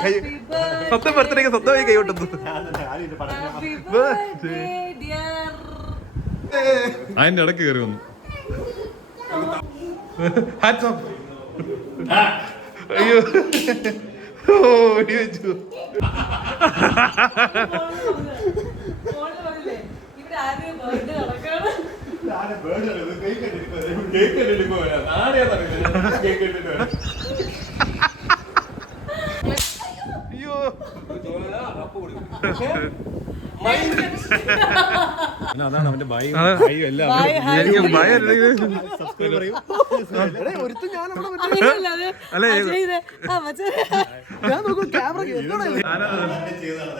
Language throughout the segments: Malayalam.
സ്വന്തം ബർത്ത്ഡേക്ക് സ്വന്തമായി കൈ കൊട്ടുന്നു. അതിന്റെ ഇടയ്ക്ക് കയറി വന്നു. അയ്യോ ഓടി വെച്ചു. അയ്യോ അതാണ് അവന്റെ ഭയം.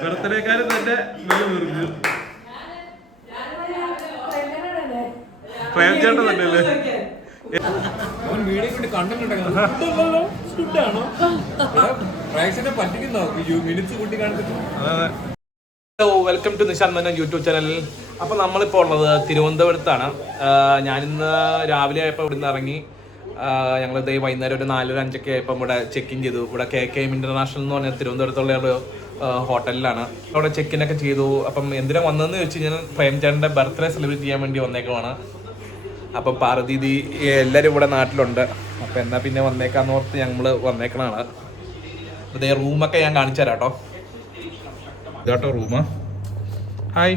ബർത്ത്ഡേക്കാരൻ തന്നെ പ്രേംചേട്ടൻ തന്നെ അല്ലേ അവൻ വീഡിയോ കൊണ്ട് കണ്ടിട്ടുണ്ടോ പ്രേക്ഷകനെ പറ്റിക്കുന്നോ മിനിറ്റ്സ് കൂട്ടി കാണിച്ചിട്ട്. Hello, welcome to Nishant Menon YouTube channel. അപ്പോൾ നമ്മളിപ്പോൾ ഉള്ളത് തിരുവനന്തപുരത്താണ്. ഞാനിന്ന് രാവിലെ ആയപ്പോൾ ഇവിടെ നിന്ന് ഇറങ്ങി. ഞങ്ങൾ ഇതേ വൈകുന്നേരം ഒരു 4-5 ആയപ്പോൾ ഇവിടെ ചെക്ക് ഇൻ ചെയ്തു. ഇവിടെ KKM ഇൻ്റർനാഷണൽ എന്ന് പറഞ്ഞാൽ തിരുവനന്തപുരത്തുള്ള ഒരു ഹോട്ടലിലാണ്. അവിടെ ചെക്ക് ഇനൊക്കെ ചെയ്തു. അപ്പം എന്തിനാണ് വന്നതെന്ന് വെച്ച് കഴിഞ്ഞാൽ പ്രേംചേട്ടൻ്റെ ബർത്ത്ഡേ സെലിബ്രേറ്റ് ചെയ്യാൻ വേണ്ടി വന്നേക്കുവാണ്. അപ്പം പാർവതി എല്ലാവരും ഇവിടെ നാട്ടിലുണ്ട്. അപ്പം എന്നാൽ പിന്നെ വന്നേക്കാന്ന് ഓർത്ത് ഞങ്ങൾ വന്നേക്കണതാണ്. ഇതേ റൂമൊക്കെ ഞാൻ കാണിച്ചു തരാം കേട്ടോ. ഇതാട്ടോ റൂമ്. ഹായ്.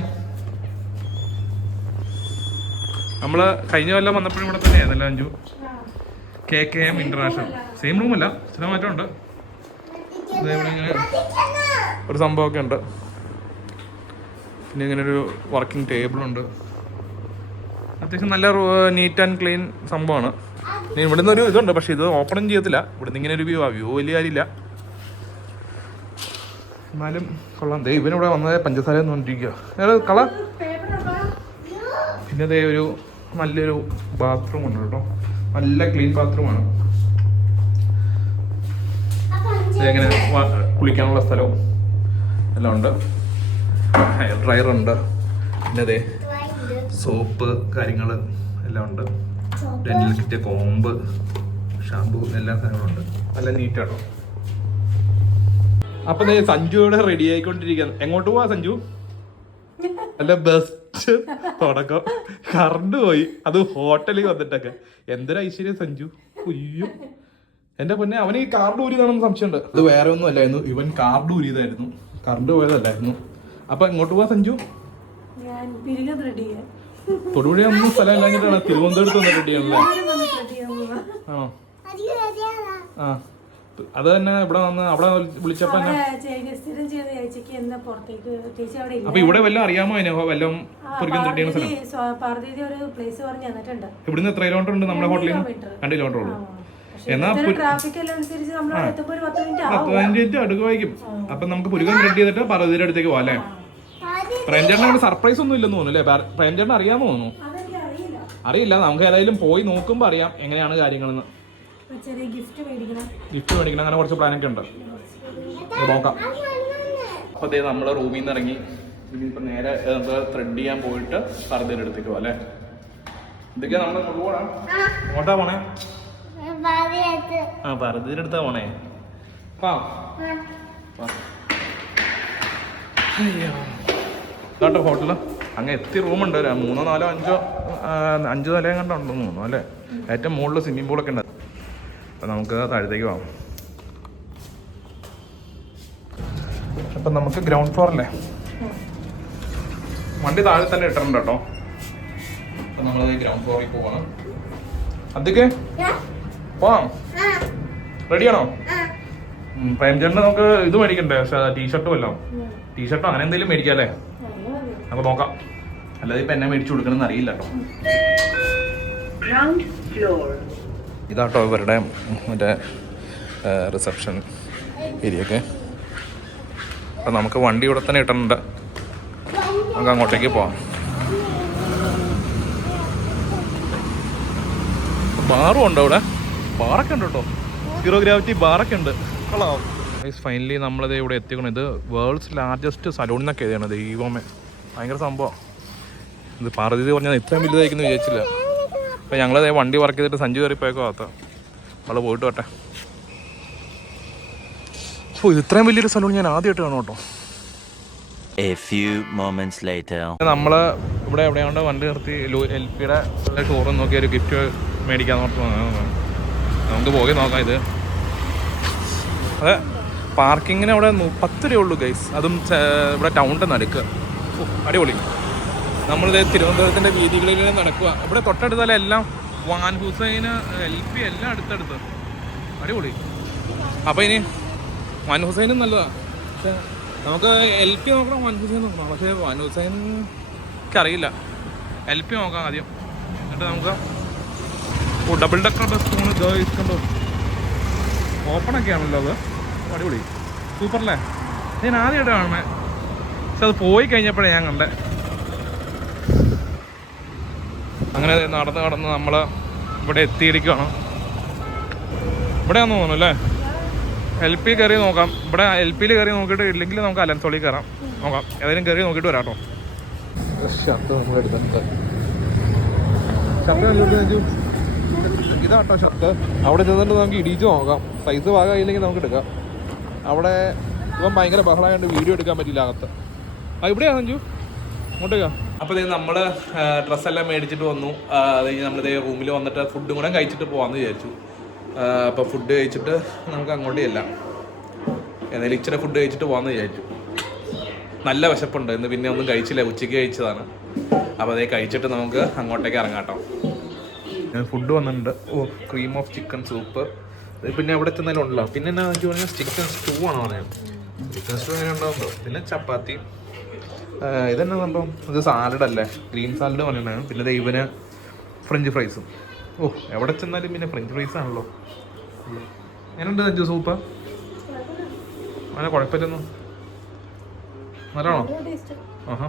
നമ്മൾ കഴിഞ്ഞ കൊല്ലം വന്നപ്പോഴും ഇവിടെ തന്നെയായിരുന്നല്ലോ അഞ്ചു. KKM ഇൻ്റർനാഷണൽ സെയിം റൂമല്ല, ചില മാറ്റമുണ്ട്. ഇതേപോലെ ഇങ്ങനെ ഒരു സംഭവമൊക്കെ ഉണ്ട്. പിന്നെ ഇങ്ങനെ ഒരു വർക്കിംഗ് ടേബിളുണ്ട്. അത്യാവശ്യം നല്ല നീറ്റ് ആൻഡ് ക്ലീൻ സംഭവമാണ്. ഇവിടുന്ന് ഒരു ഇതുണ്ട്, പക്ഷേ ഇത് ഓപ്പൺ ചെയ്യത്തില്ല. ഇവിടുന്ന് ഇങ്ങനെ ഒരു വ്യൂ വലിയ കാര്യമില്ല, എന്നാലും കൊള്ളാം. ദേ ഇവനിവിടെ വന്നത് പഞ്ചസാര തോന്നിരിക്കുക കളർ. പിന്നെ ദേ ഒരു നല്ലൊരു ബാത്റൂം ഉണ്ട് കേട്ടോ, നല്ല ക്ലീൻ ബാത്റൂമാണ്. എങ്ങനെ കുളിക്കാനുള്ള സ്ഥലവും എല്ലാം ഉണ്ട്. ഹെയർ ഡ്രയർ ഉണ്ട്. പിന്നെ ദേ സോപ്പ് കാര്യങ്ങൾ എല്ലാം ഉണ്ട്. ഡെന്റൽ കിറ്റ്, കോമ്പ്, ഷാമ്പു, എല്ലാ സാധനങ്ങളും ഉണ്ട്. നല്ല നീറ്റാട്ടോ. അപ്പൊ സഞ്ജുവിടെ റെഡി ആയിക്കൊണ്ടിരിക്കുകയാണ്. എങ്ങോട്ട് പോവാ സഞ്ജു? അല്ല ബെസ്റ്റ് തുടക്കം. കറണ്ട് പോയി, അത് ഹോട്ടലിൽ വന്നിട്ടൊക്കെ. എന്തൊരു ഐശ്വര്യം സഞ്ജു. അയ്യോ എന്റെ പൊന്നെ, അവന് ഈ കാർഡ് ഊരിയതാണെന്ന് സംശയമുണ്ട്. അത് വേറെ ഒന്നും അല്ലായിരുന്നു, ഇവൻ കാർഡ് ഊരിയതായിരുന്നു, കറണ്ട് പോയതല്ലായിരുന്നു. അപ്പൊ എങ്ങോട്ട് പോവാ സഞ്ജു? തൊടുപുഴ ഒന്നും സ്ഥലം ഇല്ലാഞ്ഞിട്ടാണ് തിരുവനന്തപുരത്ത് വന്ന് റെഡി ആണല്ലേ? ആണോ? ആ അത് തന്നെ ഇവിടെ വന്ന് അവിടെ വിളിച്ചപ്പോ അപ്പൊ ഇവിടെ വല്ലതും അറിയാമോ? അതിന് വല്ലതും ഇവിടുന്ന് എത്ര കിലോമീറ്റർ ഉണ്ട് നമ്മുടെ ഹോട്ടലിൽ നിന്ന്? 2 കിലോമീറ്റർ ഉള്ളൂ. എന്നാ 15 മിനിറ്റ് അടുക്കുമായിരിക്കും. അപ്പൊ നമുക്ക് പുരുകം റെഡി ചെയ്തിട്ട് പാർവതിയുടെ അടുത്തേക്ക് പോവാം അല്ലേ? പ്രേംചേട്ടൻ അവിടെ സർപ്രൈസ് ഒന്നും ഇല്ലെന്ന് തോന്നുന്നു അല്ലേ? പ്രേംചേട്ടൻ അറിയാമോ? തോന്നുന്നു അറിയില്ല. നമുക്ക് ഏതായാലും പോയി നോക്കുമ്പോ അറിയാം എങ്ങനെയാണ് കാര്യങ്ങളെന്ന്. ഗിഫ്റ്റ് മേടിക്കണം, അങ്ങനെ കുറച്ച് പ്ലാനൊക്കെ ഉണ്ട്, നോക്കാം. അപ്പൊ അതേ നമ്മള് റൂമിൽ നിന്ന് ഇറങ്ങി. ഇനിയിപ്പോ നേരെ ത്രെഡ് ചെയ്യാൻ പോയിട്ട് പർദ്ദയുടെ അടുത്തേക്ക് പോവാം അല്ലേ? ഇതൊക്കെയാ നമ്മള് കൊണ്ടുപോകണം. എങ്ങോട്ടാ പോണേ? ആ പർദ്ദയുടെ അടുത്താ പോണേ. കേട്ടോ ഹോട്ടല് അങ്ങ് എത്തി. റൂമുണ്ട് 3, 4, 5 നിലയും കണ്ടുണ്ടെന്ന് തോന്നുന്നു അല്ലേ? ഏറ്റവും മുകളിൽ സ്വിമ്മിംഗ് പൂളൊക്കെ ഉണ്ട്. അപ്പം നമുക്ക് താഴത്തേക്ക് പോകാം. അപ്പം നമുക്ക് ഗ്രൗണ്ട് ഫ്ലോറല്ലേ, വണ്ടി താഴെ തന്നെ ഇട്ടിട്ടുണ്ട് കേട്ടോ. അപ്പം നമ്മളത് ഗ്രൗണ്ട് ഫ്ലോറിൽ പോവാണ്. അതൊക്കെ പോവാം. റെഡിയാണോ? പ്രേംചേട്ടന് നമുക്ക് ഇത് മേടിക്കണ്ടേ? ടീഷർട്ടും എല്ലാം, ടീഷർട്ടോ അങ്ങനെ എന്തെങ്കിലും മേടിക്കാം അല്ലേ? നമുക്ക് നോക്കാം. അല്ലാതെ ഇപ്പം എന്നെ മേടിച്ചു കൊടുക്കണമെന്ന് അറിയില്ല കേട്ടോ. ഇതാട്ടോ ഇവരുടെ മറ്റേ റിസപ്ഷൻ ഏരിയയൊക്കെ. അപ്പം നമുക്ക് വണ്ടി ഇവിടെ തന്നെ ഇട്ടിട്ടുണ്ട്. നമുക്ക് അങ്ങോട്ടേക്ക് പോവാം. ബാറും ഉണ്ടോ ഇവിടെ? ബാറൊക്കെ ഉണ്ട് കേട്ടോ, 0 ഗ്രാവിറ്റി ബാറൊക്കെ ഉണ്ട്. കൊള്ളാം. ഫൈനലി നമ്മളിത് ഇവിടെ എത്തിക്കണം. ഇത് വേൾഡ്സ് ലാർജസ്റ്റ് സലൂൺ എന്നൊക്കെ എഴുതിയാണ്. ദൈവമേ, ഭയങ്കര സംഭവം. ഇത് പാർവതി പറഞ്ഞാൽ ഇത്രയും വലുതായിരിക്കുന്നു വിചാരിച്ചില്ല. അപ്പം ഞങ്ങളത് വണ്ടി വർക്ക് ചെയ്തിട്ട് സഞ്ജു കയറി പോയേക്കോ ഭാഗത്ത്. അവൾ പോയിട്ട് വട്ടെ. ഓ ഇത് ഇത്രയും വലിയൊരു സലൂൺ ഞാൻ ആദ്യമായിട്ട് കാണും കേട്ടോ. A few moments later. നമ്മൾ ഇവിടെ എവിടെയാണ്ട് വണ്ടി നിർത്തി LPയുടെ ഷോറൂം നോക്കി ഒരു ഗിഫ്റ്റ് മേടിക്കാൻ നമുക്ക് പോയി നോക്കാം. ഇത് അതെ പാർക്കിങ്ങിന് അവിടെ 10 രൂപ ഉള്ളൂ ഗൈസ്. അതും ഇവിടെ ടൗണിൻ്റെ നടുക്ക്. അടിപൊളി. നമ്മളിത് തിരുവനന്തപുരത്തിൻ്റെ വീതികളിൽ നടക്കുക. ഇവിടെ തൊട്ടടുത്തല്ല എല്ലാം വാൻ ഹുസൈൻ LP എല്ലാം അടുത്തടുത്ത്. അടിപൊളി. അപ്പോൾ ഇനി വാൻ ഹുസൈനും നല്ലതാണ്. പക്ഷേ നമുക്ക് LP നോക്കണം, വാൻ ഹുസൈൻ നോക്കണം. പക്ഷേ വാൻ ഹുസൈൻ എനിക്കറിയില്ല. LP നോക്കാം ആദ്യം. എന്നിട്ട് നമുക്ക് ഡബിൾ ഡക്കർ ബസ് ഗേൾസ് കണ്ടോ, ഓപ്പണൊക്കെ ആണല്ലോ അത്. അടിപൊളി, സൂപ്പറല്ലേ. ഞാൻ ആദ്യമായിട്ട് കാണണേ, പക്ഷെ അത് പോയി കഴിഞ്ഞപ്പോഴേ ഞാൻ കണ്ടേ. അങ്ങനെ നടന്ന് നമ്മൾ ഇവിടെ എത്തിയിരിക്കുകയാണ്. ഇവിടെയാണെന്ന് തോന്നുന്നു അല്ലേ. LP കയറി നോക്കാം. ഇവിടെ LPയിൽ കയറി നോക്കിയിട്ട് ഇല്ലെങ്കിൽ നമുക്ക് അലൻസോളിൽ കയറാം. നോക്കാം, ഏതെങ്കിലും കയറി നോക്കിയിട്ട് വരാം കേട്ടോ. ഷർട്ട് നമ്മൾ എടുത്തിട്ടുണ്ട്. ഷർട്ട് ഇതാട്ടോ ഷർട്ട്. അവിടെ ചെന്നിട്ട് നമുക്ക് ഇടിച്ച് നോക്കാം. സൈസ് ഭാഗമായില്ലെങ്കിൽ നമുക്ക് എടുക്കാം. അവിടെ ഇപ്പം ഭയങ്കര ബഹളമായതുകൊണ്ട് വീഡിയോ എടുക്കാൻ പറ്റില്ല അകത്ത്. ഇവിടെയാണ് സഞ്ജു, അങ്ങോട്ടേക്കാ. അപ്പോൾ ഇത് നമ്മൾ ഡ്രസ്സെല്ലാം മേടിച്ചിട്ട് വന്നു. അത് കഴിഞ്ഞ് നമ്മളിത് റൂമിൽ വന്നിട്ട് ഫുഡും കൂടെ കഴിച്ചിട്ട് പോകാമെന്ന് വിചാരിച്ചു. അപ്പോൾ ഫുഡ് കഴിച്ചിട്ട് നമുക്ക് അങ്ങോട്ടേ ചെല്ലാം. എന്നാലും ഇച്ചിരി ഫുഡ് കഴിച്ചിട്ട് പോകാമെന്ന് വിചാരിച്ചു. നല്ല വിശപ്പുണ്ട്. ഇന്ന് പിന്നെ ഒന്നും കഴിച്ചില്ല, ഉച്ചയ്ക്ക് കഴിച്ചതാണ്. അപ്പോൾ അതേ കഴിച്ചിട്ട് നമുക്ക് അങ്ങോട്ടേക്ക് ഇറങ്ങാം കേട്ടോ. ഫുഡ് വന്നിട്ടുണ്ട്. Cream of chicken soup. പിന്നെ അവിടെ ചെന്നാലും ഉണ്ടല്ലോ. പിന്നെ എന്നാ വെച്ച് പറഞ്ഞാൽ ചിക്കൻ സ്റ്റൂ ആണോ പറഞ്ഞത്. ചിക്കൻ സ്റ്റൂ എങ്ങനെ ഉണ്ടാകുമ്പോൾ പിന്നെ ചപ്പാത്തി. ഇതെന്നാ സംഭവം, ഇത് സാലഡല്ലേ, ഗ്രീൻ സാലഡ് പറഞ്ഞിട്ടുണ്ടായിരുന്നു. പിന്നെ ദൈവന് ഫ്രഞ്ച് ഫ്രൈസും. എവിടെ ചെന്നാലും പിന്നെ ഫ്രഞ്ച് ഫ്രൈസ് ആണല്ലോ. എങ്ങനെയുണ്ട് അഞ്ചു സൂപ്പ്? അങ്ങനെ കുഴപ്പമില്ലെന്നു, നല്ലതാണോ? ആഹാ.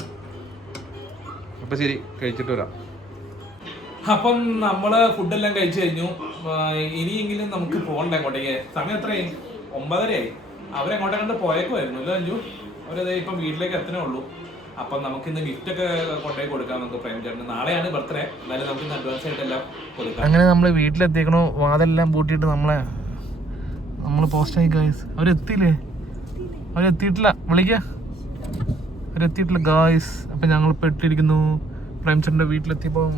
അപ്പം ശരി, കഴിച്ചിട്ട് വരാം. അപ്പം നമ്മൾ ഫുഡെല്ലാം കഴിച്ചു കഴിഞ്ഞു. ഇനിയെങ്കിലും നമുക്ക് പോകണ്ടേ അങ്ങോട്ടേക്ക്. സമയം എത്രയായി? 9:30 അവരെങ്ങോട്ടെ കണ്ട് പോയേക്കുമായിരുന്നു അല്ലേ അഞ്ചു? അവരത് ഇപ്പം വീട്ടിലേക്ക് എത്തണേ ഉള്ളൂ. അപ്പം നമുക്കിന്ന് ഗിഫ്റ്റൊക്കെ കൊണ്ടുപോയി കൊടുക്കാം നമുക്ക് പ്രേം ചേട്ടന്. നാളെയാണ് ബർത്ത്ഡേ, എന്നാലും നമുക്ക് ഇന്ന് അഡ്വാൻസ് ആയിട്ടെല്ലാം കൊടുക്കാം. അങ്ങനെ നമ്മൾ വീട്ടിലെത്തിക്കണോ, വാതെല്ലാം പൂട്ടിയിട്ട് നമ്മൾ പോസ്റ്റായി ഗായ്സ്. അവരെത്തിയില്ലേ? അവരെത്തിയിട്ടില്ല, വിളിക്കുക. അവരെത്തിയിട്ടില്ല ഗായ്സ്. അപ്പം ഞങ്ങളിപ്പോൾ ഇട്ടിരിക്കുന്നു. പ്രേം ചേട്ടൻ്റെ വീട്ടിലെത്തിയപ്പോൾ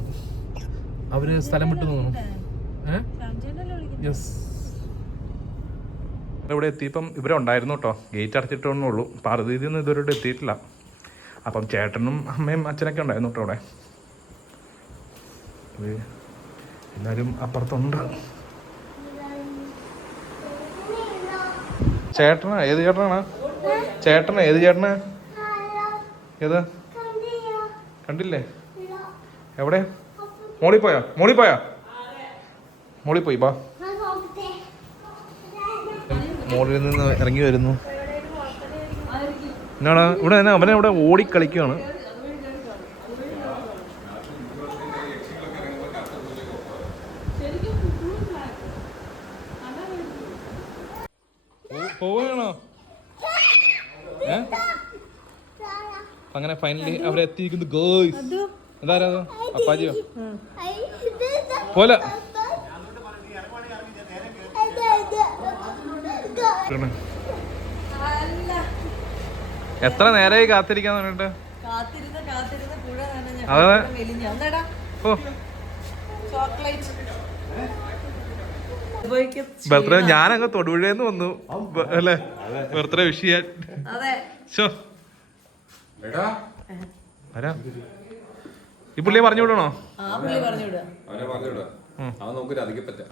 അവർ സ്ഥലം വിട്ടു തോന്നുന്നു. യെസ്, ഇവിടെ എത്തിയപ്പം ഇവരുണ്ടായിരുന്നു കേട്ടോ. ഗേറ്റ് അടച്ചിട്ടൊന്നുള്ളൂ. പാർവതിയൊന്നും ഇതുവരെ എത്തിയിട്ടില്ല. അപ്പം ചേട്ടനും അമ്മയും അച്ഛനൊക്കെ ഉണ്ടായിരുന്നു കേട്ടോ അവിടെ. എല്ലാവരും അപ്പുറത്തുണ്ട്. ചേട്ടനാ? ഏത് ചേട്ടനാണ്? ചേട്ടനാ? ഏത് ചേട്ടനാ? ഏത് കണ്ടില്ലേ? എവിടെ? മോളിൽ പോയാ? മോളിൽ പോയി. ബാ, മോളിൽ നിന്ന് ഇറങ്ങി വരുന്നു. എന്നാണ് ഇവിടെ തന്നെ അവനെ ഇവിടെ ഓടിക്കളിക്കുകയാണ്. പോവുകയാണോ? അങ്ങനെ ഫൈനലി അവരെത്തിയിരിക്കുന്നു ഗേൾസ്. എന്താ അപ്പാജിയോ? പോലെ എത്ര നേരമായി കാത്തിരിക്കാൻ പറഞ്ഞിട്ട്. അതെ, ബർത്ത്ഡേ ഞാനങ്ങ് തൊടുപുഴന്ന് വന്നു അല്ലേ, ബർത്ത്ഡേ വിഷ് ചെയ്യാൻ. ഈ പുള്ളിയെ പറഞ്ഞു വിടണോ?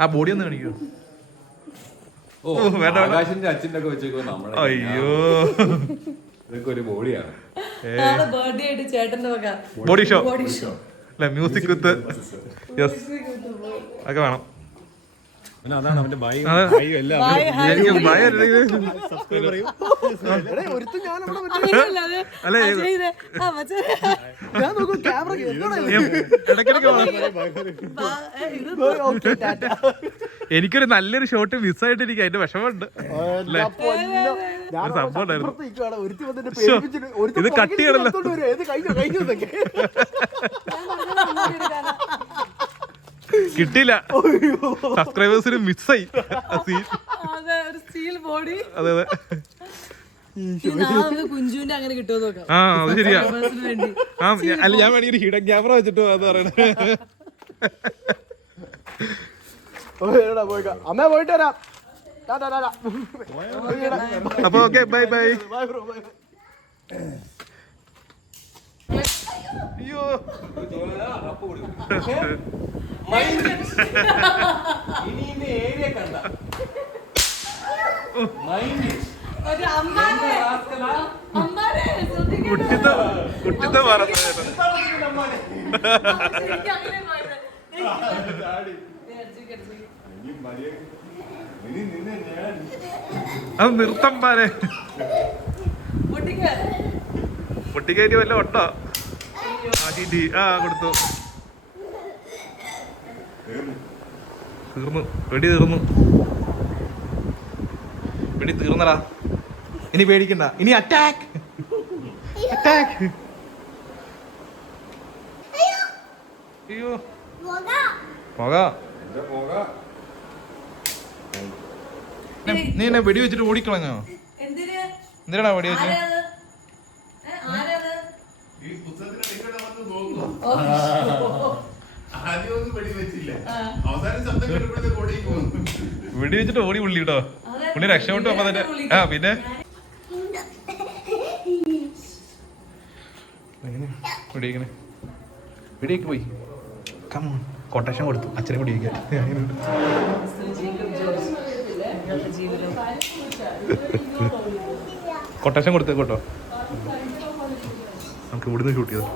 ആ ബോഡി ഒന്ന് കാണിക്കൂ. അയ്യോ, ഇതൊക്കെ ഒരു ബോഡിയാണ്. ബോഡി ഷോ അല്ലെ, മ്യൂസിക് വിത്ത് യെസ് ഒക്കെ വേണം. അതാണ് അവന്റെ ഭയ എല്ലാം. എനിക്കൊരു നല്ലൊരു ഷോട്ട് മിസ്സായിട്ട് എനിക്ക് അതിന്റെ വിഷമമുണ്ട്. സംഭവം ഉണ്ടായിരുന്നു. ഇത് കട്ട് ചെയ്യണല്ലോ. കിട്ടിയില്ല, സബ്സ്ക്രൈബേഴ്സിന് മിസ്സായി. അതെ അതെ. കുഞ്ചുവിന്റെ അങ്ങനെ കിട്ടുമോ നോക്കാം. ആ അത് ശരിയാ. വേണ്ടി ആ അല്ല ഞാൻ വേണമെങ്കിൽ ഹിഡൻ ക്യാമറ വെച്ചിട്ട് അത് പറയണേ. അമ്മ പോയിട്ട് വരാം. അപ്പൊ ഓക്കെ ബൈ ബൈ. അയ്യോ കുട്ടിത്തെ പറഞ്ഞു. അത് നിർത്തം പാരെ പൊട്ടിക്കയറ്റി വല്ല ഒട്ടോ ആ കൊടുത്തു. തീർന്നു വെടി തീർന്നു. വെടി തീർന്നടാ. ഇനി പേടിക്കണ്ട. ഇനി അറ്റാക്ക് അറ്റാക്ക്. അയ്യോ പോക. നീ എന്നെ വെടി വെച്ചിട്ട് ഓടിക്കളഞ്ഞോ? എന്തിനാ വെടി വെച്ച്? വെടി വെച്ചിട്ട് ഓടി പുള്ളി കേട്ടോ. പുള്ളി രക്ഷപ്പെട്ടു. അപ്പൊ തന്നെ ആ പിന്നെ വെടിയേക്കണേ. വെടിയേക്ക് പോയി. കമ്മോൺ കൊട്ടേഷൻ കൊടുത്തു അച്ഛനെ വെടിയേക്കാൻ. കൊട്ടേഷൻ കൊടുത്തേക്കോട്ടോ. നമുക്ക് ഇവിടുന്ന് ഷൂട്ട് ചെയ്തോ.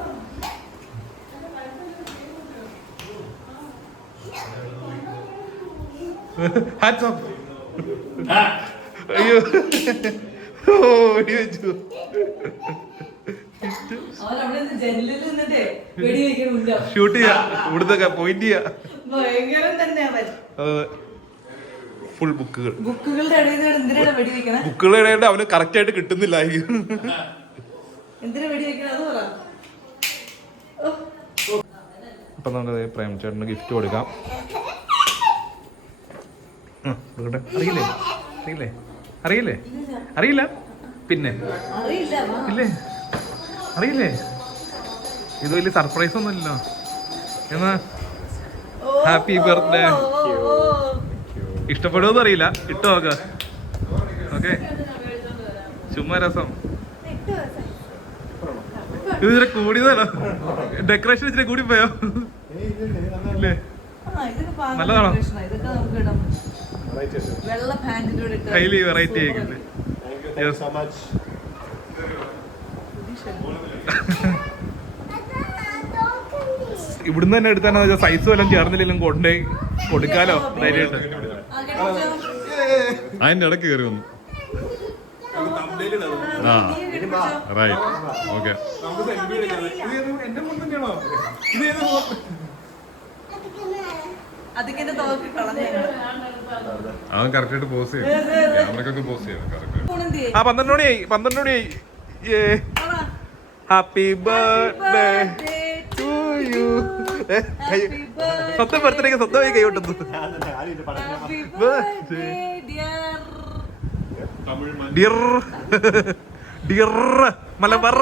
Hats off. അയ്യോ വെടി വെച്ചു. ഷൂട്ട് ചെയ്യാ ഇവിടുത്തെ പോയിന്റ് ചെയ്യാ. ഫുൾ ബുക്കുകളുടെ ഇടയിൽ അവന് കറക്റ്റ് ആയിട്ട് കിട്ടുന്നില്ല. അപ്പൊ നമുക്ക് പ്രേംചേട്ടന് ഗിഫ്റ്റ് കൊടുക്കാം. അറിയില്ലേ അറിയില്ലേ അറിയില്ലേ അറിയില്ല പിന്നെ ഇല്ലേ അറിയില്ലേ? ഇത് വലിയ സർപ്രൈസ് ഒന്നും ഇല്ലല്ലോ. എന്നാ ഹാപ്പി ബർത്ത്ഡേ. ഇഷ്ടപ്പെടുമെന്ന് അറിയില്ല. ഇട്ട് നോക്ക. ഓക്കെ ചുമ്മാ രസം. ഇത് ഇച്ചിരി കൂടിയതാണോ? ഡെക്കറേഷൻ ഇച്ചിരി കൂടി പോയോ? ഇല്ലേ നല്ലതാണോ? ഹൈലി വെറൈറ്റി ആയിട്ടുണ്ട്. ഇവിടുന്ന് തന്നെ എടുത്താനോ സൈസ് വല്ലതും ചേർന്നില്ലെങ്കിലും കൊണ്ടുപോയി കൊടുക്കാലോ ധൈര്യമായിട്ട്. അതിന്റെ ഇടയ്ക്ക് കയറി വന്നു. ആ റൈറ്റ് ഓക്കെ. അവൻ കറക്റ്റ് ആയിട്ട് പോസ് ചെയ്യും. ക്യാമറക്കൊക്കെ പോസ് ചെയ്യണം കറക്റ്റ്. ആ 12 മണിയായി. 12 മണിയായി. Happy birthday to you. സ്വന്തം ബർത്ത്ഡേക്ക് സ്വന്തമായി കൈകൊട്ടുന്നു. Dear dear Malabar.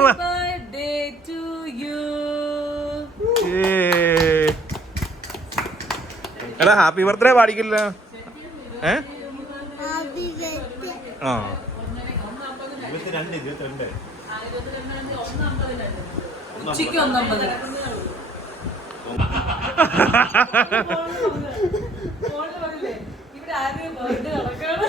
എടാ ഹാപ്പി ബർത്ത്ഡേ പാടിക്കില്ല. ആ ഉച്ചയ്ക്ക് 1:50. ഇവിടെ ആരും ബർത്ത്ഡേ നടക്കാണ്.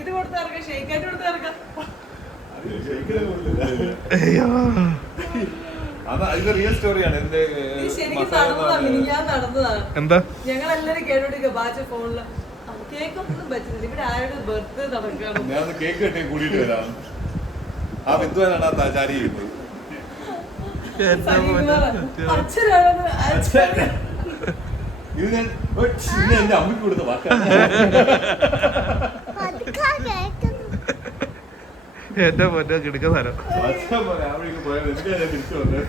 ഇത് കൊടുത്തിറക്കാം. ഷെയ്ക്കാറ്റ് കൊടുത്തിറക്കാം. റിയൽ സ്റ്റോറിയാണ്. എന്താ ഞങ്ങളെല്ലാരും കേട്ടോണ്ടിരിക്കുക ബാച്ച് ഫോണില്. കേക്കൊന്നും പറ്റുന്നില്ല. ഇവിടെ ആരുടെ ബർത്ത്ഡേ നടക്കണം. ഞാൻ കേക്ക് കെട്ടി കൂടിയിട്ട് വരാം. ആ വിദ്വാനാണ് ആ ചാരി ചെയ്യുന്നത്. ഇത് ഞാൻ എന്റെ അമ്മയ്ക്ക് കൊടുത്ത വാക്കാണ്. എന്റെ പൊന്നെ കിടക്കുന്ന സാധനം. പോയത് എന്തിനാ തിരിച്ചു വന്നത്?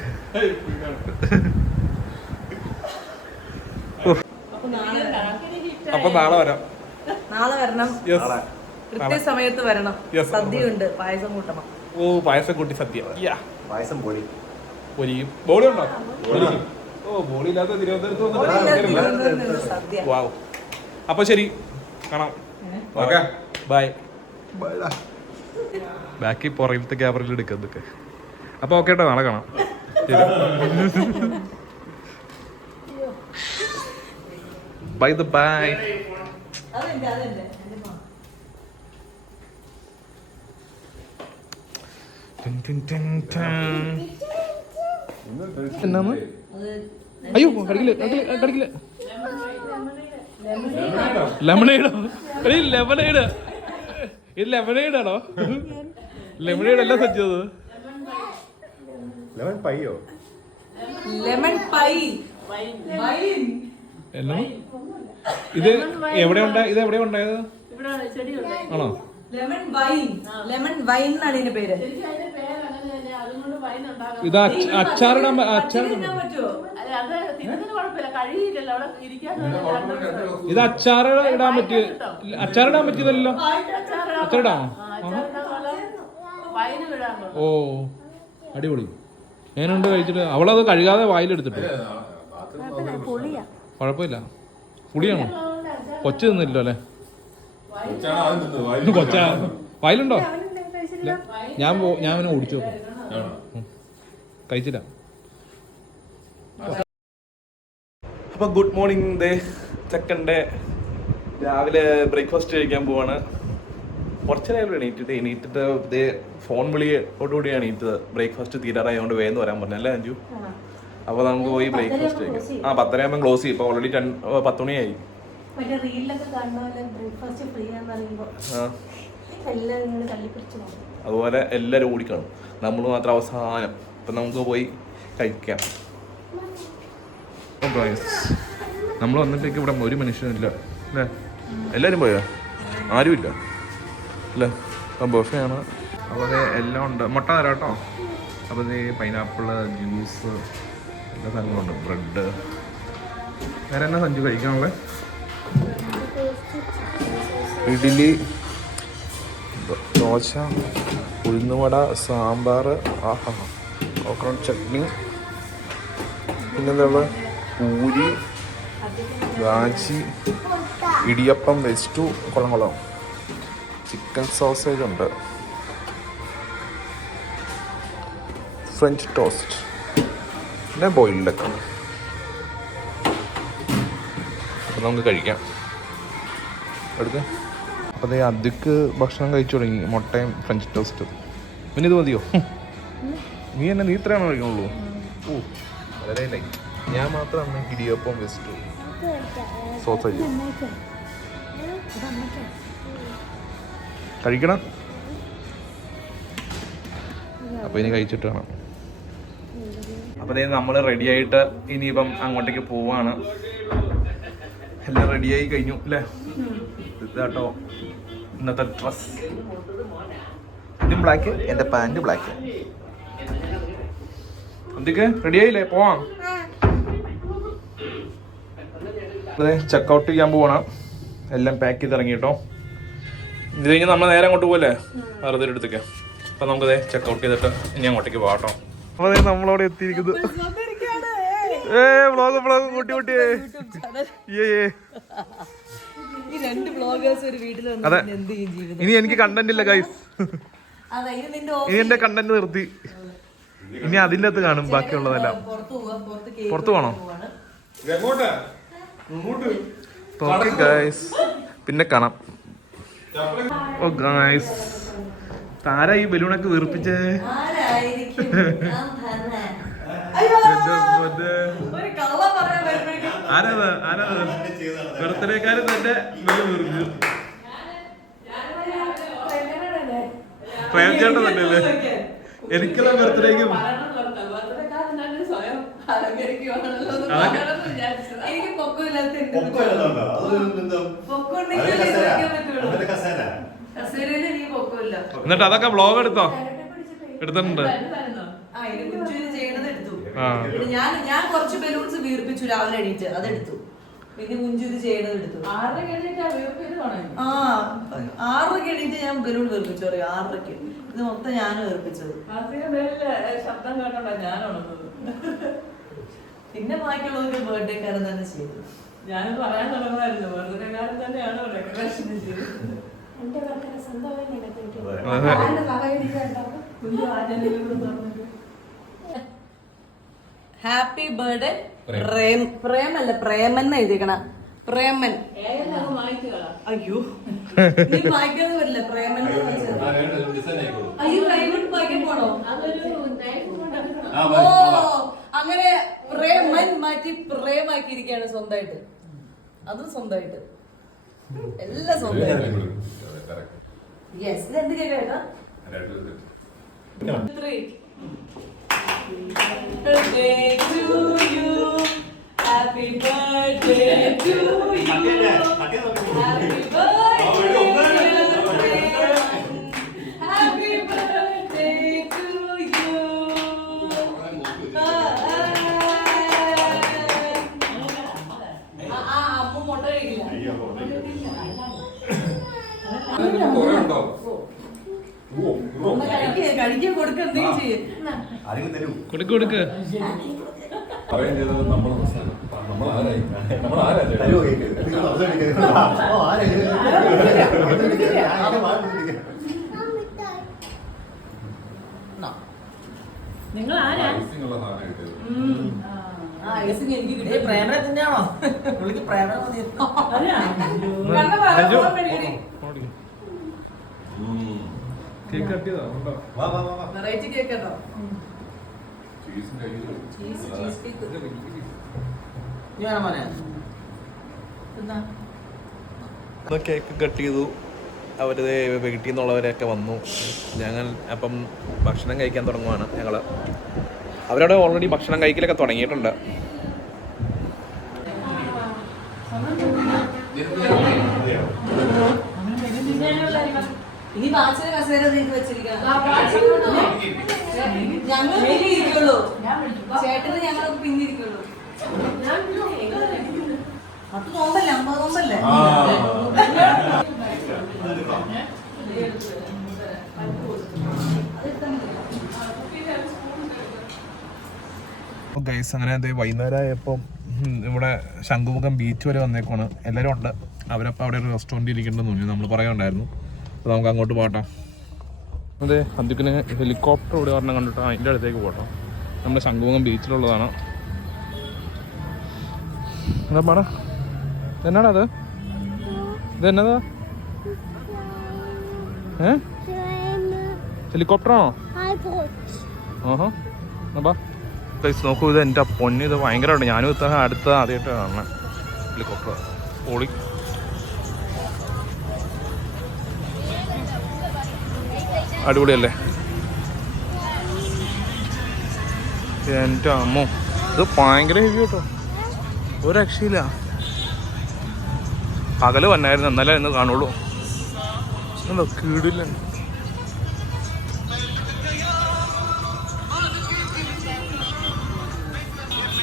അപ്പൊ നാളെ വരാം. നാളെ വരണം, യെസ്. കൃത്യസമയത്ത് വരണം. Yes. സദ്യയുണ്ട്, പായസം കൂട്ടണം. ഓ പായസം കൂട്ടി സദ്യ. പായസം പൊടി പൊരിയും. ബോളി ഉണ്ടോ? ഓ ബോളി ഇല്ലാത്ത തിരുവനന്തപുരത്ത് വന്നിട്ട് സദ്യ. വാവ്. അപ്പൊ ശരി, കാണാം. Okay bye. ബാക്കി പുറകിലത്തെ ക്യാമറയിൽ എടുക്കുന്നതൊക്കെ. അപ്പൊ ഓക്കെ കേട്ടോ, നാളെ കാണാം. Bye the bye. അതെന്റെ അതെന്റെ എന്നാന്ന്? അയ്യോ കടിക്കില്ല കടിക്കില്ല. ലെമണേഡോ? ലെമണേഡ്. ഇത് ലെമണേഡാണോ? ലെമണേഡ് അല്ല സജ്ജത്. ലെമൺ പയ്യോ? Lemon pie. എന്നാ ഇത് എവിടെ ഉണ്ടായ? ഇത് എവിടെ ഉണ്ടായത്? ആണോ? Lemon wine. ലെമൺ വൈൻ എന്നാണ് ഇതിന്റെ പേര്. ഇത് അച്ചാറിടാൻ പറ്റുമോ? ഇത് അച്ചാറിടാൻ പറ്റിയ അച്ചാറിടാൻ പറ്റിയതല്ലോ. അച്ചാറിടാണോ? ഓ അടിപൊളി. എങ്ങനെയുണ്ട് കഴിച്ചിട്ട്? അവളത് കഴുകാതെ വായിലെടുത്തിട്ട്. കുഴപ്പമില്ല. പുളിയാണോ? കൊച്ചു തിന്നില്ലോ അല്ലേ? കൊച്ച വായിലുണ്ടോ? ഞാൻ അവനെ ഓടിച്ചു നോക്കാം. കഴിച്ചില്ല. അപ്പൊ ഗുഡ് മോർണിംഗ്. ദേ ചെക്കൻ്റെ രാവിലെ ബ്രേക്ക്ഫാസ്റ്റ് കഴിക്കാൻ പോവാണ്. കുറച്ച് നേരം എണീറ്റിട്ട് ഇതേ ഫോൺ വിളിയോടുകൂടിയാണ് എണീറ്റത്. ബ്രേക്ക്ഫാസ്റ്റ് തീരാറായതുകൊണ്ട് വേഗം വരാൻ പറഞ്ഞു അല്ലേ അഞ്ജു? അപ്പോൾ നമുക്ക് പോയി ബ്രേക്ക്ഫാസ്റ്റ് കഴിക്കാം. 10:30 ക്ലോസ് ചെയ്യും. ഇപ്പോൾ ഓൾറെഡി 10 മണിയായി. അതുപോലെ എല്ലാവരും ഓടിക്കാണും, നമ്മൾ മാത്രം അവസാനം. അപ്പം നമുക്ക് പോയി കഴിക്കാം. നമ്മൾ വന്നിട്ടേക്ക് ഇവിടെ ഒരു മനുഷ്യനില്ല അല്ലേ? എല്ലാവരും പോയോ? ആരുമില്ല അല്ലേ? അപ്പം ബൊഫയാണ്. അപ്പോൾ അത് എല്ലാം ഉണ്ട്. മുട്ട തരാം കേട്ടോ. അപ്പോൾ ഇത് പൈനാപ്പിള്, ജ്യൂസ്, എല്ലാ സാധനങ്ങളുണ്ട്. ബ്രെഡ്. വേറെ എന്നാ സഞ്ജു കഴിക്കാനുള്ളത്? ഇഡ്ഡലി, ദോശ, ഉഴുന്നുവട, സാമ്പാർ, കോക്കനട്ട് ചട്നി, പിന്നെന്താ ഉള്ളത്? പൂരി, ഗാജി, ഇടിയപ്പം, വെസ്റ്റു, കുളംകുളം, ചിക്കൻ സോസേജ് ഉണ്ട്, ഫ്രഞ്ച് ടോസ്റ്റ്, പിന്നെ ബോയിൽഡൊക്കെ. അപ്പം നമുക്ക് കഴിക്കാം. എടുക്കാം. അപ്പോൾ അതേ അതിക്ക് ഭക്ഷണം കഴിച്ചു തുടങ്ങി. മുട്ടയും ഫ്രഞ്ച് ടോസ്റ്റും. പിന്നെ ഇത് മതിയോ? നീ ഇത്രയാണോ കഴിക്കുന്നുള്ളൂ? ഓ വളരെ ലൈ. ഞാൻ മാത്രമാണ് ഇടിയപ്പം, വെസ്റ്റു, സോസേജ്. കഴിക്കണം. അപ്പോൾ ഇനി കഴിച്ചിട്ട് വേണം. അപ്പോൾ അതേ നമ്മൾ റെഡി ആയിട്ട് ഇനിയിപ്പം അങ്ങോട്ടേക്ക് പോവാണ്. എല്ലാം റെഡിയായി കഴിഞ്ഞു അല്ലേ? ഇതാട്ടോ ഇന്നത്തെ ഡ്രസ്. ഇതും ബ്ലാക്ക്, എൻ്റെ പാൻറ് ബ്ലാക്ക്. എന്തൊക്കെ റെഡിയായില്ലേ? പോവാം. അതെ ചെക്കൗട്ട് ചെയ്യാൻ പോവാണ്. എല്ലാം പാക്ക് ചെയ്ത് ഇറങ്ങി കേട്ടോ. ഇത് കഴിഞ്ഞ് നമ്മൾ നേരെ അങ്ങോട്ട് പോകല്ലേ വെറുതെ എടുത്തേക്ക്. അപ്പം നമുക്കതേ ചെക്കൗട്ട് ചെയ്തിട്ട് ഇനി അങ്ങോട്ടേക്ക് പോകാം കേട്ടോ. അപ്പോൾ അതെ നമ്മളവിടെ എത്തിയിരിക്കുന്നത്. വ്ളോഗ് കൂട്ടി അതെ. ഇനി എനിക്ക് കണ്ടന്റ് ഇല്ല ഗൈസ്. ഇനി എന്റെ കണ്ടന്റ് നിർത്തി. ഇനി അതിൻ്റെ അകത്ത് കാണും ബാക്കിയുള്ളതെല്ലാം. പുറത്തു പോണോ? ഓക്കെ ഗൈസ്, പിന്നെ കാണാം. ഓ ഗൈസ്, താരാ ഈ ബലൂണൊക്കെ വീർപ്പിച്ചേ? ബർത്ത്ഡേക്കാരൻ തന്നെ വീർപ്പിച്ചു. പ്രേംചേട്ടൻ തന്നെ അല്ലേ? എനിക്കെല്ലാം ബർത്ത്ഡേക്ക് എന്നിട്ട് അതൊക്കെ വ്ളോഗ് എടുത്തോ? എടുത്തിട്ടുണ്ട്. ഞാൻ കുറച്ച് ബലൂൺസ് വീർപ്പിച്ചു രാവിലെ എണീറ്റ്, അതെടുത്തു. പിന്നെ കുഞ്ചു ഇത് ചെയ്യണത് എടുത്തു. 6:30 എണീറ്റ് ഞാൻ ബലൂൺ വീർപ്പിച്ചു പറയും. 6:30 ഇത് മൊത്തം ഞാനും വീർപ്പിച്ചത്. ശബ്ദം കേട്ടോണ്ടാ ഞാൻ ഉണർന്നത്. പിന്നെ ബാക്കിയുള്ളവർക്ക് ബർത്ത്ഡേ കാരൻ തന്നെ ചെയ്തു. ഞാൻ പറയാൻ തുടങ്ങുമായിരുന്നു ബർത്ത്ഡേ കാരൻ തന്നെയാണ് ഡെക്കറേഷൻ ചെയ്തത്. ഹാപ്പി ബർത്ത്ഡേ പ്രേമല്ല പ്രേമൻ എഴുതിക്കണ. പ്രേമൻ അയ്യോ നീ വായിക്കാതെ വരില്ല. പ്രേമൻ അയ്യോ കൈവിട്ട് വായിക്കാൻ പോണോ? ഓ അങ്ങനെ പ്രേമൻ മാറ്റി പ്രേമാക്കിയിരിക്കുകയാണ് സ്വന്തമായിട്ട്. അതും സ്വന്തമായിട്ട് എല്ലാം സ്വന്തമായിട്ട്. യെസ് ഇതെന്ത് കേട്ടോ? Birthday to you, happy birthday to you, happy birthday, happy birthday to you. അമ്മ മുട്ട കഴിക്കില്ല. കഴിക്കാൻ കൊടുക്ക എന്തെങ്കിലും ചെയ്യും. കൊടുക്ക് നിങ്ങൾ ആരാ? എനിക്ക് പ്രേമനെ തന്നെയാണോ? പുള്ളിക്ക് പ്രേമന വെറൈറ്റി കേക്ക് കേട്ടോ. കേക്ക് കട്ട് ചെയ്തു. അവര് വീട്ടിൽ നിന്നുള്ളവരൊക്കെ വന്നു. ഞങ്ങൾ അപ്പം ഭക്ഷണം കഴിക്കാൻ തുടങ്ങുവാണ് ഞങ്ങൾ. അവരവിടെ ഓൾറെഡി ഭക്ഷണം കഴിക്കലൊക്കെ തുടങ്ങിയിട്ടുണ്ട്. ഇനി ബാച്ചിലെ കസേര വെച്ചിരിക്കണം. ഞങ്ങൾ പിന്നിരിക്കുള്ളൂ. ചേട്ടന് ഞങ്ങളൊക്കെ പിന്നിരിക്കുള്ളൂ. അത് നോമ്പല്ലേ? 50 നോമ്പല്ലേ? ഗൈസ് അങ്ങനെ വൈകുന്നേരം ആയപ്പം ഇവിടെ ശംഖുമുഖം ബീച്ച് വരെ വന്നേക്കാണ്. എല്ലാവരും ഉണ്ട്. അവരപ്പോൾ അവിടെ ഒരു റെസ്റ്റോറൻറ്റ് ഇരിക്കേണ്ടെന്ന് തോന്നി. നമ്മൾ പറയാനുണ്ടായിരുന്നു. അപ്പോൾ നമുക്ക് അങ്ങോട്ട് പോകട്ടോ. അതെ അതിന് ഹെലികോപ്റ്റർ ഇവിടെ പറഞ്ഞാൽ കണ്ടിട്ട് അതിൻ്റെ അടുത്തേക്ക് പോകട്ടോ. നമ്മുടെ ശംഖുമുഖം ബീച്ചിലുള്ളതാണ്. എന്താ പാടാ? ഇതെന്നാണത്? ഇതെന്നതാ? ഹെലികോപ്റ്ററാണോ? ആഹാ എന്നാ ഗൈസ് നോക്കൂ. ഇത് എൻ്റെ പൊന്നി ഇത് ഭയങ്കരമാണ്. ഞാനും അടുത്ത ആദ്യമായിട്ട് കാണണം ഹെലികോപ്റ്റർ. ഓളി അടിപൊളിയല്ലേ? എൻ്റെ അമ്മോ ഇത് ഭയങ്കര ഹെവി കേട്ടോ. ഒരു രക്ഷയില്ല. പകല് വന്നായിരുന്നു എന്നാലേ ഇന്ന് കാണുള്ളൂ. എന്തോ കീടില്ല.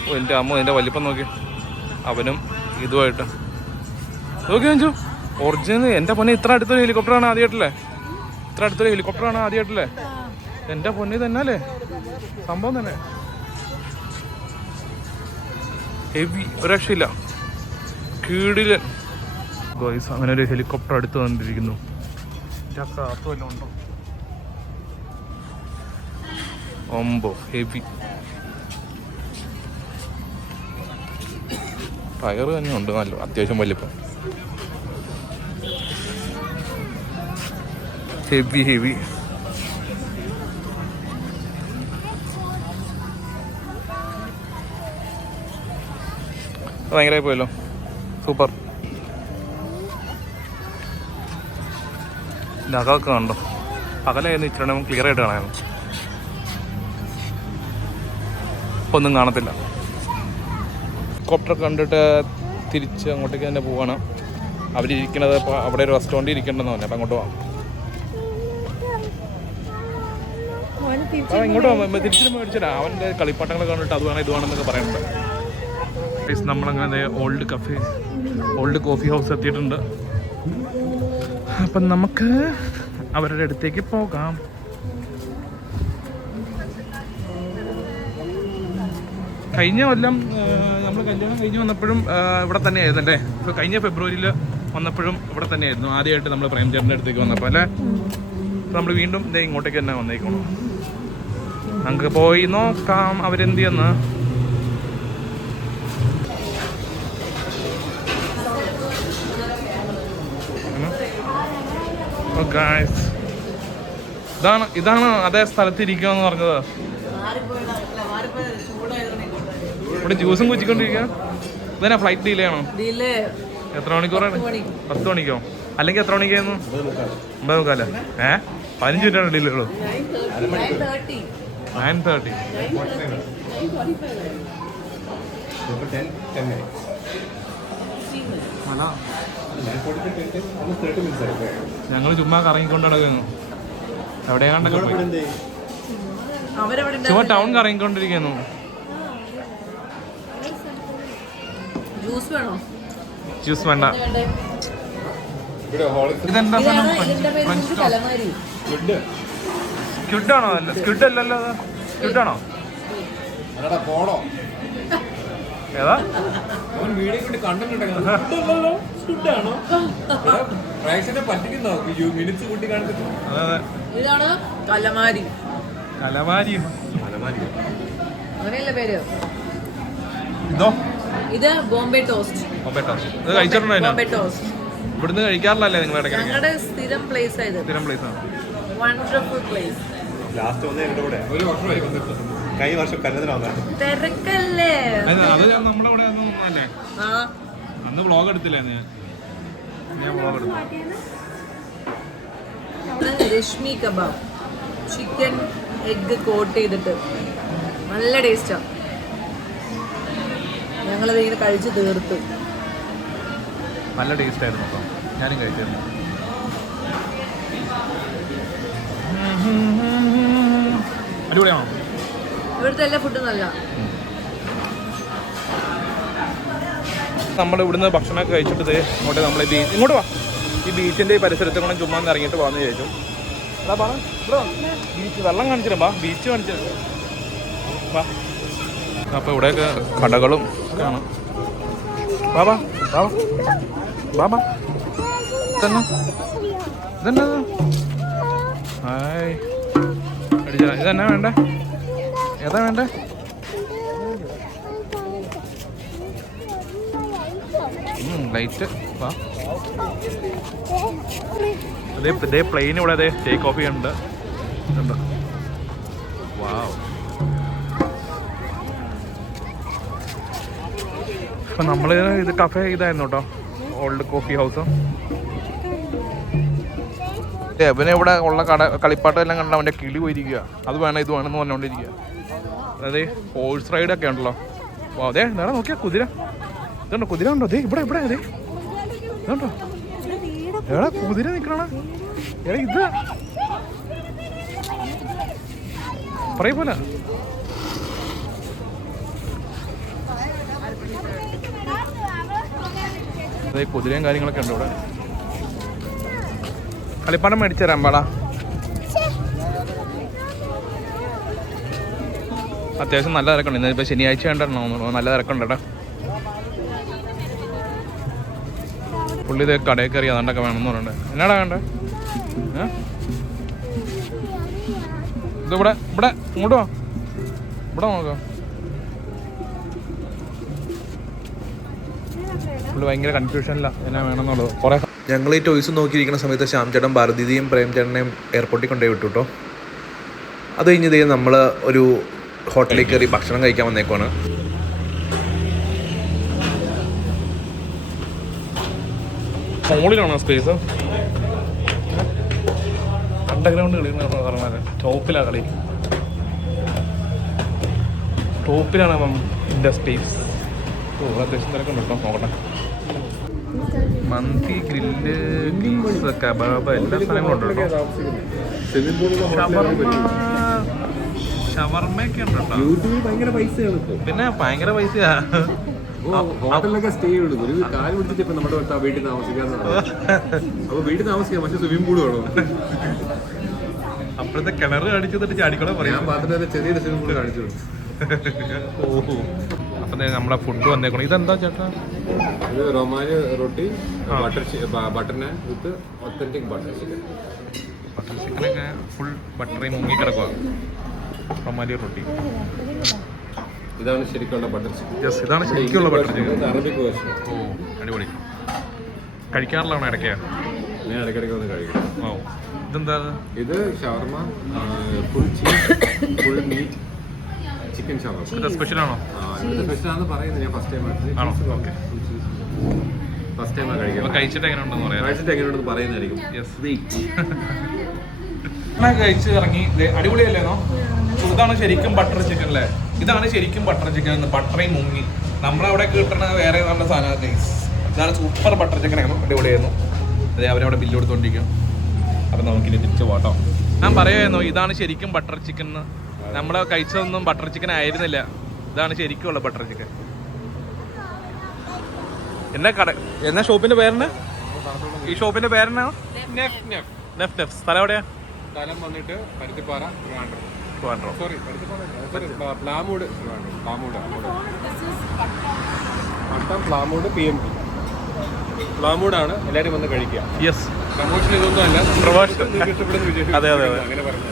ഓ എൻ്റെ അമ്മ എൻ്റെ വലിപ്പം നോക്കി. അവനും ഇതുമായിട്ട് നോക്കി വെച്ചു. ഒറിജിനൽ എൻ്റെ പൊന്നെ ഇത്ര അടുത്തൊരു ഹെലികോപ്റ്ററാണ് ആദ്യമായിട്ടല്ലേ? ഇത്ര അടുത്തൊരു ഹെലികോപ്റ്ററാണ് ആദ്യമായിട്ടല്ലേ? എൻ്റെ പൊന്നി തന്നെ അല്ലേ സംഭവം തന്നെ. ഹെവി ഒരു രക്ഷയില്ല. കീടിലൻ ഗോയ്സ്. അങ്ങനെ ഒരു ഹെലികോപ്റ്റർ അടുത്ത് വന്നിരിക്കുന്നു. വല്ലതും ഉണ്ടോ? ഒമ്പോ ഹെവി ടയർ തന്നെ ഉണ്ട്. നല്ല അത്യാവശ്യം വലിപ്പം. Heavy heavy. ഭയങ്കരമായി പോയല്ലോ. സൂപ്പർ. നഖമൊക്കെ കണ്ടോ? പകലായിരുന്നു ഇച്ചിരി ക്ലിയർ ആയിട്ട് കാണാമായിരുന്നു. ഇപ്പം ഒന്നും കാണത്തില്ല. ഹെലികോപ്റ്റർ കണ്ടിട്ട് തിരിച്ച് അങ്ങോട്ടേക്ക് തന്നെ പോവാണ്. അവരിയ്ക്കണത് ഇപ്പോൾ അവിടെ ഒരു റെസ്റ്റോറൻറ്റ് ഇരിക്കണ്ടെന്ന് പറഞ്ഞു. അപ്പം അങ്ങോട്ട് പോവാം. ഇങ്ങോട്ട് പോകാം. തിരിച്ചു മേടിച്ചില്ല. അവൻ്റെ കളിപ്പാട്ടങ്ങൾ കണ്ടിട്ട് അത് വേണം ഇത് വേണമെന്നൊക്കെ പറയുന്നുണ്ട്. നമ്മളങ്ങനെ old cafe old coffee house എത്തിയിട്ടുണ്ട്. അപ്പം നമുക്ക് അവരുടെ അടുത്തേക്ക് പോകാം. കഴിഞ്ഞ കൊല്ലം നമ്മൾ കല്യാണം കഴിഞ്ഞ് വന്നപ്പോഴും ഇവിടെ തന്നെയായിരുന്നു അല്ലേ? ഇപ്പോൾ കഴിഞ്ഞ ഫെബ്രുവരിയിൽ വന്നപ്പോഴും ഇവിടെ തന്നെയായിരുന്നു ആദ്യമായിട്ട് നമ്മൾ പ്രേംചേട്ടൻ്റെ അടുത്തേക്ക് വന്നപ്പോൾ അല്ലേ? നമ്മൾ വീണ്ടും ഇതേ ഇങ്ങോട്ടേക്ക് തന്നെ വന്നേക്കണം. നമുക്ക് പോയി നോക്കാം അവരെന്ത് ചെയ്യുന്നു. ഇതാണ് അതേ സ്ഥലത്ത് ഇരിക്കുമെന്ന് പറഞ്ഞത്. ഇവിടെ ജ്യൂസും കുച്ചിക്കൊണ്ടിരിക്കുക. ഇതന്നെ ഫ്ലൈറ്റ് ഡിലേ ആണോ? എത്ര മണിക്കൂറാണ്? 10 മണിക്കോ? അല്ലെങ്കിൽ എത്ര മണിക്കായിരുന്നു? 9:45. 15 മിനിറ്റാണ് ഡിലേ ഉള്ളൂ. 9:30. ഞങ്ങൾ ചുമ്മാ കറങ്ങിക്കൊണ്ട് നടക്കുന്നു. എവിടെയാ കണ്ടൊക്കെ പോയി ചുമ്മാ ടൗൺ കറങ്ങിക്കൊണ്ടിരിക്കുന്നു. ജ്യൂസ് വേണ്ട. ഇതെന്താ സ്ക്വിഡാണോ? അല്ല സ്ക്വിഡ് അല്ലല്ലോ. അത് സ്ക്വിഡാണോ? ഏതാ? വീഡിയോ കൊണ്ട് കണ്ടിട്ടുണ്ടോ? പറ്റിക്കുന്നോ മിനിറ്റ്സ് കൂട്ടി കാണിച്ചിട്ട്? ഇതാണ് കലമാരി. കലമാരിയോ? അങ്ങനെയല്ല പേര്. ഇതോ? ഇത് ബോംബെ ടോസ്റ്റ്. ബോംബെ ടോസ്റ്റ് ഇത് കഴിച്ചിട്ടുണ്ടോ? ബോംബെ ടോസ്റ്റ് ഇവിടുന്ന് കഴിക്കാറില്ലല്ലേ നിങ്ങൾ? ഞങ്ങളുടെ സ്ഥിരം പ്ലേസ് ആയത്. സ്ഥിരം പ്ലേസ് ആണ്. Wonderful place. ലാസ്റ്റ് വന്ന് ഞങ്ങളുടെ കൂടെ 1 വർഷമായി വന്നിട്ട്. കഴിഞ്ഞ വർഷം കരുതലാണ് തിരക്കല്ലേ? അത് നമ്മുടെ ഇവിടെ അല്ലേ? അന്ന് വ്ളോഗ് എടുത്തില്ലേ? ഞാൻ വ്ളോഗ് എടുത്തു. Rashmi kebab chicken egg coat ചെയ്തിട്ട് നല്ല ടേസ്റ്റാ. ഞങ്ങളത് ഇങ്ങനെ കഴിച്ച് തീർത്തു. നല്ല ടേസ്റ്റ് ആയിരുന്നു കേട്ടോ. ഞാനും കഴിച്ചിരുന്നു. അടിപൊളിയാണോ? ഇവിടുത്തെ എല്ലാ ഫുഡും നല്ല. നമ്മൾ ഇവിടുന്ന് ഭക്ഷണമൊക്കെ കഴിച്ചിട്ട് ഇങ്ങോട്ട് നമ്മൾ ഇങ്ങോട്ട് വാ. ഈ ബീച്ചിൻ്റെ ഈ പരിസരത്ത് കൂടെ ചുമ്മാ ഇറങ്ങിയിട്ട് പോകാമെന്ന് ചോദിച്ചു. അതാ പറ ബീച്ച് വെള്ളം കാണിച്ചിരും. വാ ബീച്ച് കാണിച്ചിരും. വാ. അപ്പോൾ ഇവിടെയൊക്കെ കടകളും കാണാം. ബാബാ ബാബാ ബാബാ ഇതെന്നാ ഇതെന്നാ? ഹായ് അടിച്ചാ. ഇതെന്നാ വേണ്ടേ? ഏതാ വേണ്ടേ? ലൈറ്റ്. വാ. അതേ പ്ലെയിൻ ഇവിടെ അതെ ടേക്ക് ഓഫ് ചെയ്യുന്നുണ്ട്. ഇതുണ്ട്. വാവ്. അപ്പം നമ്മൾ ഇത് കഫേ ഇതായിരുന്നു കേട്ടോ. Old coffee house. അവനെ ഇവിടെ ഉള്ള കളിപ്പാട്ടം എല്ലാം കണ്ട അവൻ്റെ കിളി പോയിരിക്കുക. അത് വേണം ഇത് വേണമെന്ന് പറഞ്ഞുകൊണ്ടിരിക്കുക. അതായത് ഹോഴ്സ് റൈഡൊക്കെ ഉണ്ടല്ലോ. ഓ അതെ നേരെ നോക്കിയാ കുതിര. ഇതുണ്ടോ കുതിര ഉണ്ടോ? അതെ ഇവിടെ ഇവിടെ അതെ ഇതുണ്ടോ? എടാ കുതിര നിൽക്കണ. എടാ ഇത് പറയൂല. അതെ കുതിരയും കാര്യങ്ങളൊക്കെ ഉണ്ട് ഇവിടെ. കളിപ്പാട്ടം മേടിച്ചു തരാം പാടാ. അത്യാവശ്യം നല്ല തിരക്കുണ്ട്. ഇന്നിപ്പോൾ ശനിയാഴ്ച കണ്ടിരണോ? നല്ല തിരക്കുണ്ട് കേട്ടോ. പുള്ളി ഇത് കടയിൽ കയറി അതാണ്ടൊക്കെ വേണമെന്ന് പറഞ്ഞിട്ടുണ്ട്. എന്നാടാ വേണ്ടേ? ഇതിവിടെ ഇവിടെ ഇങ്ങോട്ട് വാ. ഇവിടെ നോക്കാം. പുള്ളി ഭയങ്കര കൺഫ്യൂഷനില്ല എന്നാ വേണമെന്നുള്ളത്. കുറേ ഞങ്ങൾ ഈ ടോയ്സ് നോക്കിയിരിക്കുന്ന സമയത്ത് ശ്യാം ചേട്ടൻ ഭാരതിയും പ്രേംചേട്ടനെയും എയർപോർട്ടിൽ കൊണ്ടുപോയി വിട്ടു കേട്ടോ. അത് കഴിഞ്ഞ് നമ്മൾ ഒരു ഹോട്ടലിൽ കയറി ഭക്ഷണം കഴിക്കാൻ വന്നേക്കുവാണ്. മോളിലാണോ സ്പേസ്? അണ്ടർഗ്രൗണ്ട് കളി പറഞ്ഞാൽ ടോപ്പിലാണ് കളി. ടോപ്പിലാണ് അപ്പം ഇതിൻ്റെ സ്പേസ്. ഓ അത്യാവശ്യം തിരക്കുണ്ട് കേട്ടോ. നോക്കട്ടെ. മന്തി, ഗ്രില്ല്, പീസ്, കബാബ് എല്ലാ സാധനങ്ങളും ഉണ്ട് കേട്ടോ. ഷവർമ്മയൊക്കെ ഉണ്ട് കേട്ടോ. യൂട്യൂബിൽ ഭയങ്കര പൈസയാണ്. പിന്നെ ഭയങ്കര പൈസയാ. ഹോട്ടലിലൊക്കെ സ്റ്റേ ഉള്ളൂ. ഒരു കാല് പിടിച്ചിട്ട് ഇപ്പൊ നമ്മുടെ വീട്ടിൽ താമസിക്കാന്ന് അപ്പൊ വീട്ടിൽ താമസിക്കാം, പക്ഷെ സ്വിമ്മിംഗ് പൂൾ വേണം. അപ്പോഴത്തെ കിണർ കാണിച്ചിട്ട് ചാടിക്കൂടെ ഞാൻ പറയാം. പാത്രത്തിൽ ചെറിയൊരു സ്വിമ്മിംഗ് പൂൾ കാണിച്ചു. ഓഹോ. അപ്പൊ നമ്മളെ ഫുഡ് വന്നേക്കണം. ഇതെന്താ ചേട്ടാ? ഇത് റൊമാലി റൊട്ടി, ബട്ടർ നാൻ വിത്ത് ഒത്തന്റിക് ബട്ടർ ചിക്കൻ. ബട്ടർ ചിക്കനൊക്കെ ഫുൾ ബട്ടറി മുങ്ങി കിടക്കുക. റൊമാലി റൊട്ടി. ഇതാണ് ശരിക്കുള്ള ബട്ടർ ചിക്കൻ. യെസ്, ഇതാണ് ശരിക്കുള്ള ബട്ടർ ചിക്കൻ. Arabic version. ഓ, അടിപൊളി. കഴിക്കാറില്ലാണോ ഇടയ്ക്ക്? ഞാൻ ഇടയ്ക്കിടയ്ക്ക് വന്ന് കഴിക്കും. ഓ, ഇതെന്താ? ഇത് shawarma, full cheese, full meat chicken shawarma. ഇത് സ്പെഷ്യലാണോ? ഇത് സ്പെഷ്യലാണെന്ന് പറയുന്നത്. ഞാൻ ഫസ്റ്റ് ടൈം ആണോ? ഓക്കെ. ഫസ്റ്റ് ടൈമാണ് കഴിക്കാൻ. കഴിച്ചിട്ട് എങ്ങനെ ഉണ്ടെന്ന് പറയാം. കഴിച്ചിട്ട് എങ്ങനെയുണ്ടെന്ന് പറയുന്നതായിരിക്കും. കഴിച്ച് ഇറങ്ങി. അടിപൊളിയല്ലേന്നോ? ഇതാണ് ശരിക്കും ബട്ടർ ചിക്കൻ അല്ലേ? ഇതാണ് ശരിക്കും ബട്ടർ ചിക്കൻ. ബട്ടറിൽ മുങ്ങി. നമ്മളവിടെ കിട്ടുന്ന വേറെ നല്ല സാധനം. ഇതാണ് സൂപ്പർ ബട്ടർ ചിക്കൻ. അടിപൊളിയായിരുന്നു. അതെ, അവരവിടെ ബില്ല് കൊടുത്തോണ്ടിരിക്കും. അപ്പം നമുക്കിനി തിരിച്ചു പോട്ടോ. ഞാൻ പറയുമായിരുന്നു ഇതാണ് ശരിക്കും ബട്ടർ ചിക്കൻ എന്ന്. നമ്മളെ കഴിച്ചതൊന്നും ബട്ടർ ചിക്കൻ ആയിരുന്നില്ല. ഇതാണ് ശരിക്കുള്ള ബട്ടർ ചിക്കൻ. എന്നാ ഷോപ്പിന്റെ പേരെന്നാ? ഈ ഷോപ്പിന്റെ പേരെന്നാ? നെഫ്. സ്ഥലം എവിടെയാ? സ്ഥലം വന്നിട്ട് പരുത്തിപ്പാറ, ട്രിവാൻഡ്രം. സോറി പ്ലാമൂട്. പട്ടം പ്ലാമൂട് PMT. പ്ലാമൂടാണ് എല്ലാവരും വന്ന് കഴിക്കുക. യെസ്, പ്രമോഷൻ ഇതൊന്നും അല്ല. പ്രമോഷൻ. നിങ്ങൾക്ക് ഇഷ്ടപ്പെടുന്ന വിജയം അതെ. അങ്ങനെ പറഞ്ഞു.